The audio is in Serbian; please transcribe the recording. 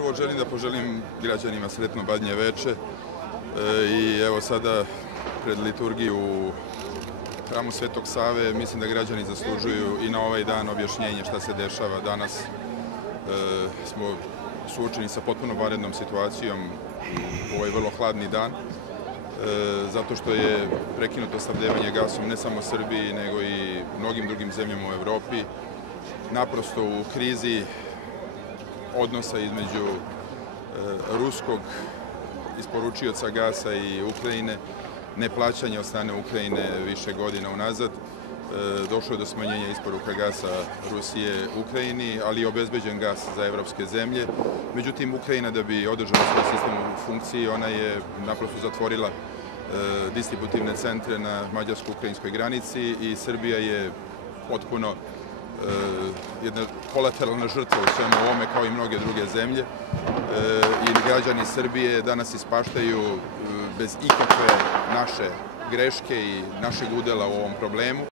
Prvo želim da poželim građanima sretno Badnje veče i evo sada pred liturgiju u hramu Svetog Save mislim da građani zaslužuju i na ovaj dan objašnjenje šta se dešava. Danas smo suočeni sa potpuno vanrednom situacijom u ovaj vrlo hladni dan, zato što je prekinuto snabdevanje gasom ne samo Srbiji, nego i mnogim drugim zemljama u Evropi. Naprosto u krizi odnosa između ruskog isporučioca gasa i Ukrajine, neplaćanje od strane Ukrajine više godina unazad, došlo je do smanjenja isporuka gasa Rusije Ukrajini, ali i obezbeđen gas za evropske zemlje. Međutim, Ukrajina, da bi održala svoj sistem u funkciji, ona je naprosto zatvorila distributivne centre na mađarsko-ukrajinskoj granici i Srbija je potpuno jedna kolateralna žrtva u svemu ovome, kao i mnoge druge zemlje. I građani Srbije danas ispaštaju bez ikakve naše greške i našeg udela u ovom problemu.